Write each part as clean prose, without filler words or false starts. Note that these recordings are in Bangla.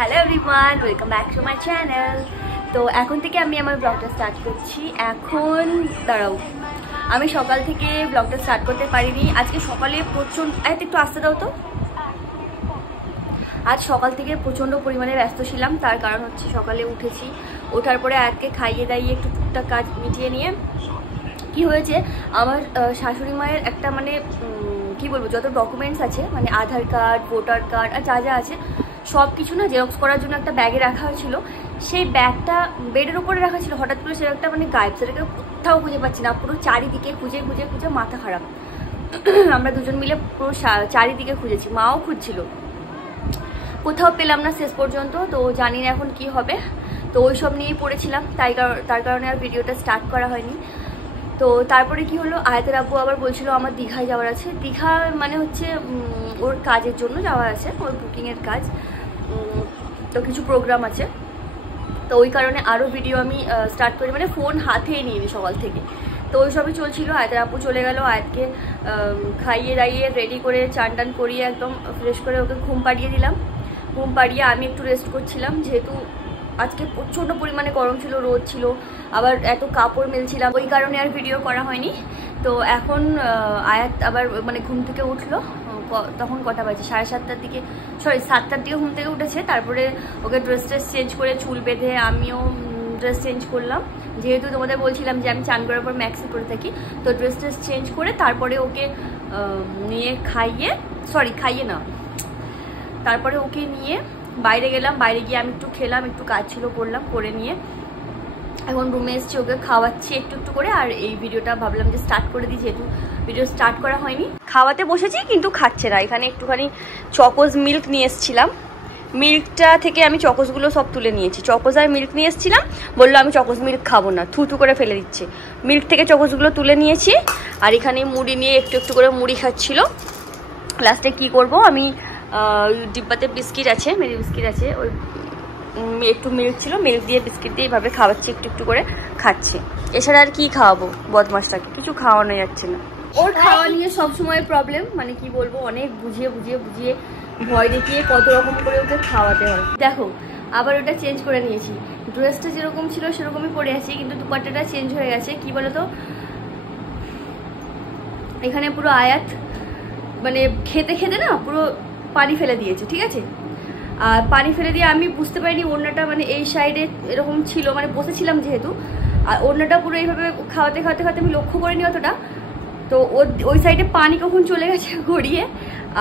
Hello everyone, welcome back to my channel. তো এখন থেকে আমি আমার ব্লগটা স্টার্ট করছি। এখন দাঁড়াও, আমি সকাল থেকে ব্লগটা স্টার্ট করতে পারিনি। আজকে সকালে প্রচণ্ড, একটু আসতে দাও তো। আজ সকাল থেকে প্রচণ্ড পরিমাণে ব্যস্ত ছিলাম। তার কারণ হচ্ছে সকালে উঠেছি, ওঠার পরে আজকে খাইয়ে দাইয়ে একটু টুকটাক কাজ মিটিয়ে নিয়ে কি হয়েছে, আমার শাশুড়ি মায়ের একটা মানে কি বলবো, যত ডকুমেন্টস আছে মানে আধার কার্ড, ভোটার কার্ড আর যা যা আছে সব কিছু না জেরক্স করার জন্য একটা ব্যাগে রাখা হয়েছিল। সেই ব্যাগটা বেডের উপরে রাখা ছিল, হঠাৎ করে সে একটা মানে গায়েব, সেটাকে কোথাও খুঁজে পাচ্ছি না। পুরো চারিদিকে খুঁজে খুঁজে খুঁজে মাথা খারাপ। আমরা দুজন মিলে পুরো চারিদিকে খুঁজেছি, মাও খুঁজছিল, কোথাও পেলাম না শেষ পর্যন্ত। তো জানি না এখন কি হবে। তো ওই সব নিয়েই পড়েছিলাম, তার কারণে আর ভিডিওটা স্টার্ট করা হয়নি। তো তারপরে কি হলো, আয়াতের আব্বু আবার বলছিল আমার দীঘায় যাওয়ার আছে। দীঘা মানে হচ্ছে ওর কাজের জন্য যাওয়ার আছে, ওর বুকিংয়ের কাজ। তো কিছু প্রোগ্রাম আছে, তো ওই কারণে আরও ভিডিও আমি স্টার্ট করি, মানে ফোন হাতেই নিইনি সকাল থেকে। তো ওই সবই চলছিল। আয়াতের আব্বু চলে গেল, আয়াতকে খাইয়ে দাইয়ে রেডি করে চান টান করিয়ে একদম ফ্রেশ করে ওকে ঘুম পাড়িয়ে দিলাম। ঘুম পাড়িয়ে আমি একটু রেস্ট করছিলাম, যেহেতু আজকে প্রচণ্ড পরিমাণে গরম ছিল, রোদ ছিল, আবার এত কাপড় মেলছিলাম, ওই কারণে আর ভিডিও করা হয়নি। তো এখন আয়াত আবার মানে ঘুম থেকে উঠলো, তখন কটা বাজে, 7:30টার দিকে, 7টার দিকে ঘুম থেকে উঠেছে। তারপরে ওকে ড্রেস চেঞ্জ করে চুল বেঁধে আমিও ড্রেস চেঞ্জ করলাম, যেহেতু তোমাদের বলছিলাম যে আমি চান করার পর ম্যাক্সি পরে থাকি। তো ড্রেস চেঞ্জ করে তারপরে ওকে নিয়ে খাইয়ে না, তারপরে ওকে নিয়ে বাইরে গেলাম। বাইরে গিয়ে আমি একটু খেলাম, একটু কাজ ছিল করলাম, করে নিয়ে এখন রুমে এসেছি, ওকে খাওয়াচ্ছি একটু একটু করে। আর এই ভিডিওটা ভাবলাম যে স্টার্ট করে দিই, যেহেতু ভিডিও স্টার্ট করা হয়নি। খাওয়াতে বসেছি কিন্তু খাচ্ছে না। এখানে একটুখানি চকোজ মিল্ক নিয়ে এসেছিলাম, মিল্কটা থেকে আমি চকোজগুলো সব তুলে নিয়েছি। চকোজ আর মিল্ক নিয়ে এসেছিলাম, বললো আমি চকোজ মিল্ক খাবো না, থুথু করে ফেলে দিচ্ছে। মিল্ক থেকে চকোজগুলো তুলে নিয়েছি। আর এখানে মুড়ি নিয়ে একটু একটু করে মুড়ি খাচ্ছিল। লাস্টে কি করব, আমি ডিব্বাতে বিস্কিট আছে, মেরি বিস্কিট আছে, ওই একটু মিল্ক ছিল, মিল্ক দিয়ে বিস্কিট দিয়ে এইভাবে খাওয়াচ্ছি, একটু একটু করে খাচ্ছে। এছাড়া আর কি খাওয়াবো বদমাশটাকে, কিছু খাওয়ানো যাচ্ছে না। ওর খাওয়া নিয়ে সবসময় প্রবলেম, মানে কি বলবো, অনেক বুঝিয়ে বুঝিয়ে বুঝিয়ে ভয় দেখিয়ে কত রকম করে ওকে খাওয়াতে হয়। দেখো আবার ওটা চেঞ্জ করে নিয়েছি, ড্রেসটা যেরকম ছিল সেরকমই পরে আছি, কিন্তু দুপাট্টাটা চেঞ্জ হয়ে গেছে। কি বলতো, এখানে পুরো আয়াত মানে খেতে খেতে না পুরো পানি ফেলে দিয়েছে, ঠিক আছে। আর পানি ফেলে দিয়ে আমি বুঝতে পারিনি ওড়নাটা মানে এই সাইডে এরকম ছিল, মানে বসেছিলাম যেহেতু, আর ওড়নাটা পুরো এইভাবে খাওয়াতে খাওয়াতে খাওয়াতে আমি লক্ষ্য করিনি অতটা। তো ওই সাইডে পানি কখন চলে গেছে গড়িয়ে,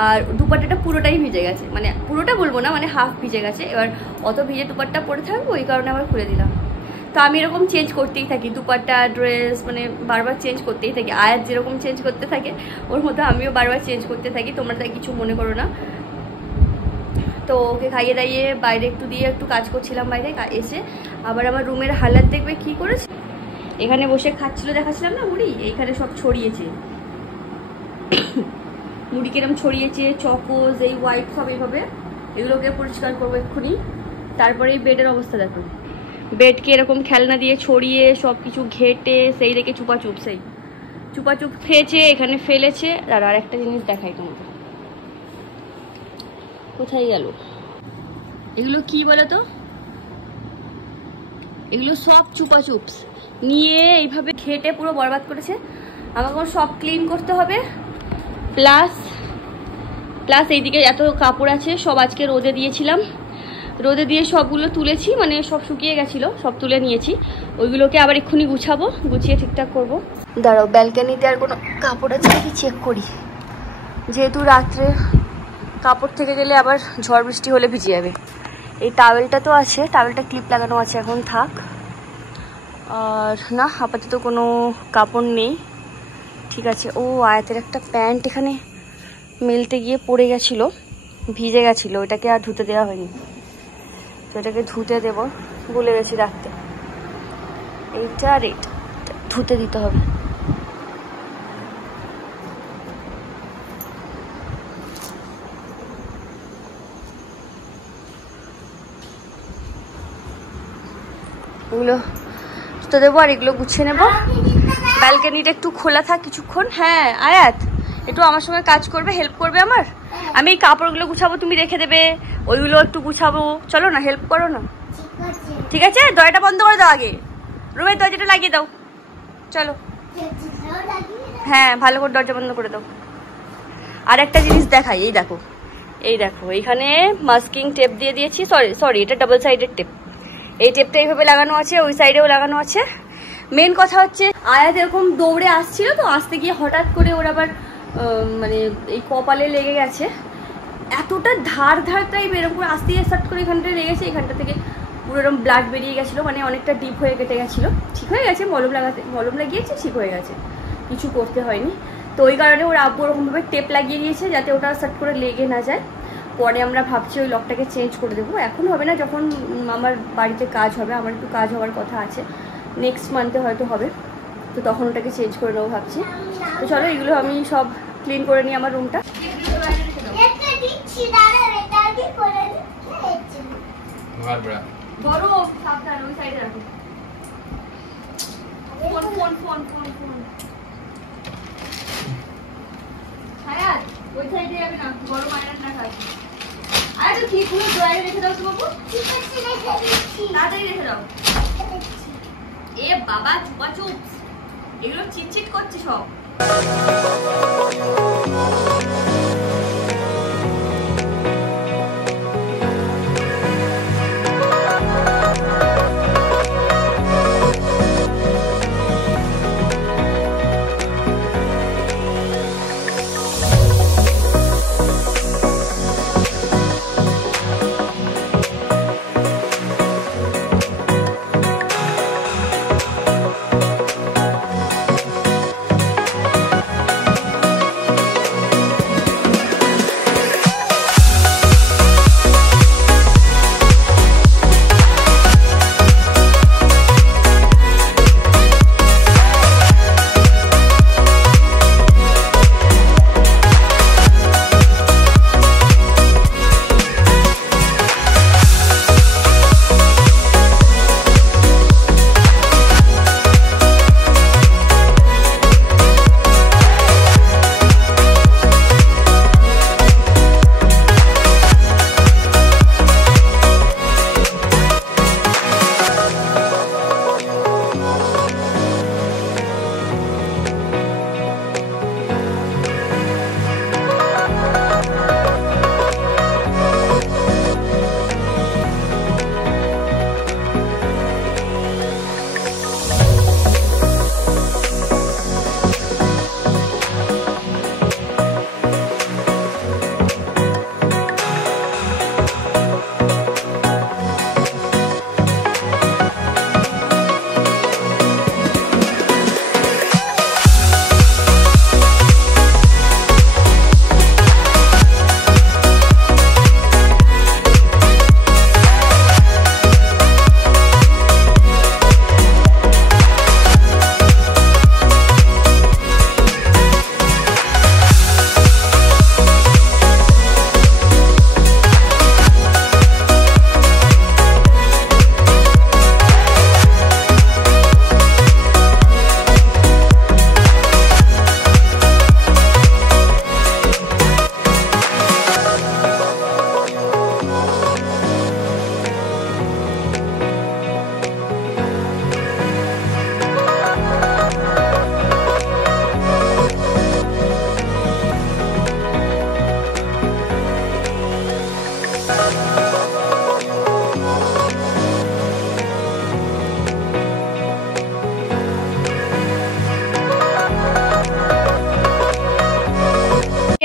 আর দুপাট্টাটা পুরোটাই ভিজে গেছে, মানে পুরোটা বলবো না, মানে হাফ ভিজে গেছে। এবার অত ভিজে দুপাট্টা পরে থাকবো, ওই কারণে আবার খুলে দিলাম। তো আমি এরকম চেঞ্জ করতেই থাকি, দুপাট্টা ড্রেস মানে বারবার চেঞ্জ করতেই থাকি। আয়াত যেরকম চেঞ্জ করতে থাকে ওর মতো আমিও বারবার চেঞ্জ করতে থাকি, তোমরা তাই কিছু মনে করো না। তো ওকে খাইয়ে দাইয়ে বাইরে একটু দিয়ে একটু কাজ করছিলাম, বাইরে এসে আবার আমার রুমের হালাত দেখবে কি করেছে। এখানে বসে খাচ্ছিল, দেখাচ্ছিলাম না মুড়ি, এইখানে সব ছড়িয়েছে মুড়ি কিরম ছড়িয়েছে, চকোজ, এই হোয়াইট সব এইভাবে। এগুলোকে পরিষ্কার করবো এক্ষুনি। তারপরে এই বেডের অবস্থা দেখো, বেডকে এরকম খেলনা দিয়ে ছড়িয়ে সব কিছু ঘেটে সেই রেখে চুপাচুপ খেয়েছে, এখানে ফেলেছে। আর একটা জিনিস দেখাই তোমাকে, কোথায় গেল এগুলো, কি বলো তো, এগুলো সব চুপাচুপস নিয়ে এইভাবে ঘেটে পুরো বরবাদ করেছে। আমাকে সব ক্লিন করতে হবে, প্লাস এইদিকে এত কাপড় আছে সব আজকে রোদে দিয়েছিলাম, রোদে দিয়ে সবগুলো তুলেছি, মানে সব শুকিয়ে গেছিলো, সব তুলে নিয়েছি। ওইগুলোকে আবার এক্ষুনি গুছাবো, গুছিয়ে ঠিকঠাক করবো। দাঁড়াও, ব্যালকানিতে আর কোনো কাপড় আছে নাকি চেক করি, যেহেতু রাত্রে কাপড় থেকে গেলে আবার ঝড় বৃষ্টি হলে ভিজে যাবে। এই টাওয়েলটা তো আছে, টাওয়েলটা ক্লিপ লাগানো আছে, এখন থাক। আর না, আপাতত কোনো কাপড় নেই, ঠিক আছে। ও আয়াতের একটা প্যান্ট এখানে মেলতে গিয়ে পড়ে গেছিলো, ভিজে গেছিলো, ওটাকে আর ধুতে দেওয়া হয়নি। তো এটাকে ধুতে দেবো, ভুলে গেছি রাখতে। এইটা আর এইটা ধুতে দিতে হবে। এগুলো তো দেবো, আর এগুলো গুছিয়ে নেবো। ব্যালকানিটা একটু খোলা থাক কিছুক্ষণ। হ্যাঁ আয়াত, একটু আমার সঙ্গে কাজ করবে, হেল্প করবে আমার। আমি এই কাপড়গুলো গুছাবো, তুমি রেখে দেবে, ওইগুলো একটু গুছাবো। চলো না, হেল্প করো না, ঠিক আছে? দরজাটা বন্ধ করে দাও, আগে রুমের দরজাটা লাগিয়ে দাও। চলো, হ্যাঁ ভালো করে দরজা বন্ধ করে দাও। আর একটা জিনিস দেখাই, এই দেখো, এই দেখো, এইখানে মাস্কিং টেপ দিয়ে দিয়েছি। সরি এটা ডাবল সাইডের টেপ। এই টেপটা এইভাবে লাগানো আছে, ওই সাইডেও লাগানো আছে। মেন কথা হচ্ছে আয়াত এরকম দৌড়ে আসছিল, তো আসতে গিয়ে হঠাৎ করে ওর আবার মানে এই কপালে লেগে গেছে, এতটা ধার টাইপ, এরকম করে আসতে গিয়ে সার্ট করে এখানটা লেগেছে, এখানটা থেকে পুরো এরকম ব্লাড বেরিয়ে গেছিলো, মানে অনেকটা ডিপ হয়ে কেটে গেছিলো। ঠিক হয়ে গেছে, মলম লাগিয়েছে, ঠিক হয়ে গেছে, কিছু করতে হয়নি। তো ওই কারণে ওর আব্বু ওরকমভাবে টেপ লাগিয়ে দিয়েছে যাতে ওটা সার্ট করে লেগে না যায়। পরে আমরা ভাবছি ওই লকটাকে চেঞ্জ করে দেবো, এখন হবে না, যখন আমার বাড়িতে কাজ হবে, আমার একটু কাজ হওয়ার কথা আছে, নেক্সট মান্থে হয়তো হবে, তো তখন ওটাকে চেঞ্জ করে নেবো ভাবছি। তো চলো, এগুলো আমি সব ক্লিন করে নিই আমার রুমটা। ওই সাইডে যাবে না, গরম আয়রন না খাই। আরে তো ঠিকগুলো ড্রয়ারে রেখে দাও তো বাবু, তাড়াতাড়ি রেখে দাও। এ বাবা চুপা চুপ, এগুলো চিটচিট করছে সব।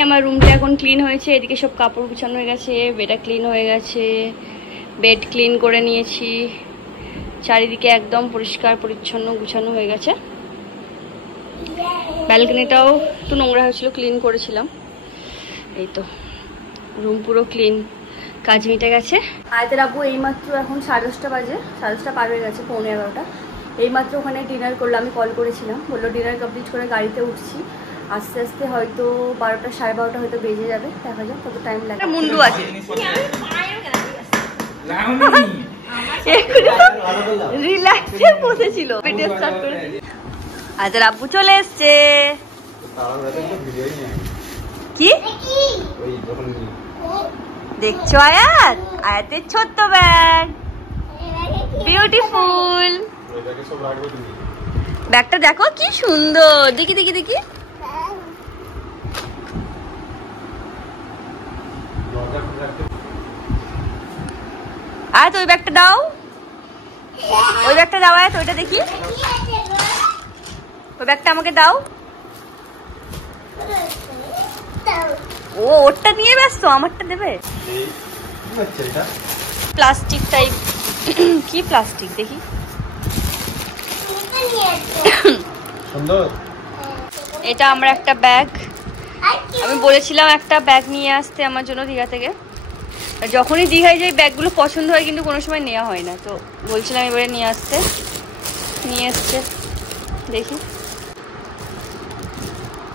আমার রুমটা এখন ক্লিন হয়েছে, এদিকে সব কাপড় গুছানো হয়ে গেছে, বেডটা ক্লিন হয়ে গেছে, বেড ক্লিন করে নিয়েছি, চারিদিকে একদম পরিষ্কার পরিচ্ছন্ন গুছানো হয়ে গেছে। ব্যালকনিটাও একটু নোংরা হয়েছিল, ক্লিন করেছিলাম। এই তো রুম পুরো ক্লিন, কাজ মিটে গেছে। আয়তের আব্বু এইমাত্র এখন 10:30 বাজে, 10:30 পার হয়ে গেছে, 11:15। এইমাত্র ওখানে ডিনার করলো, আমি কল করেছিলাম, বললো ডিনার কমপ্লিট করে গাড়িতে উঠছি, আস্তে আস্তে হয়তো 12টা 12:30 হয়তো বেজে যাবে, দেখা যাক কত টাইম লাগে। মুন্ডু আছে, রিল্যাক্সে বসেছিল, ভিডিও স্টার্ট করে। আয়তের আব্বু চলে এসছে। কি দেখছো আয়াত? আয়াতের ছোট্ট ব্যাগ, বিউটিফুল। ব্যাগটা দেখো কি সুন্দর, দেখি দেখি দেখি। আয়াত ওই ব্যাগটা দাও, ওই ব্যাগটা দাও আয়াত, ওইটা দেখি। ওই ব্যাগটা আমাকে দাও। ও ওরটা নিয়ে ব্যস্ত, আমারটা দেবে। প্লাস্টিক টাইপ, কি প্লাস্টিক দেখি। এটা আমরা একটা ব্যাগ, আমি বলেছিলাম একটা ব্যাগ নিয়ে আসতে আমার জন্য দীঘা থেকে। যখনই দীঘায় যাই ব্যাগগুলো পছন্দ হয় কিন্তু কোনো সময় নেওয়া হয় না, তো বলছিলাম এবারে নিয়ে আসতে। নিয়ে এসছে, দেখি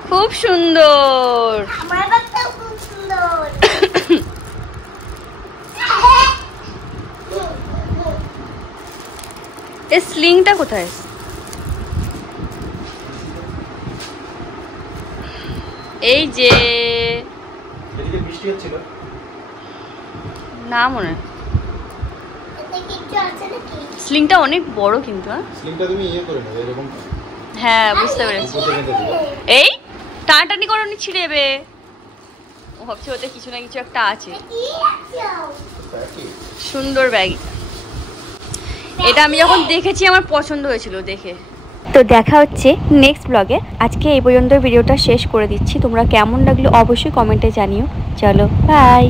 খুব সুন্দর। এই স্লিংটা কোথায়? এই যে না মনে হয়, স্লিংটা অনেক বড় কিন্তু। হ্যাঁ বুঝতে পেরেছি। এই টানাটানি করনি, ছিঁড়ে যাবে। ও ভাবছে ওতে কিছু না কিছু একটা আছে। সুন্দর ব্যাগ, এটা আমি যখন দেখেছি আমার পছন্দ হয়েছিল দেখে। তো দেখা হচ্ছে নেক্সট ব্লগে। আজকে এই পর্যন্ত ভিডিওটা শেষ করে দিচ্ছি। তোমরা কেমন লাগলো অবশ্যই কমেন্টে জানিও। চলো বাই।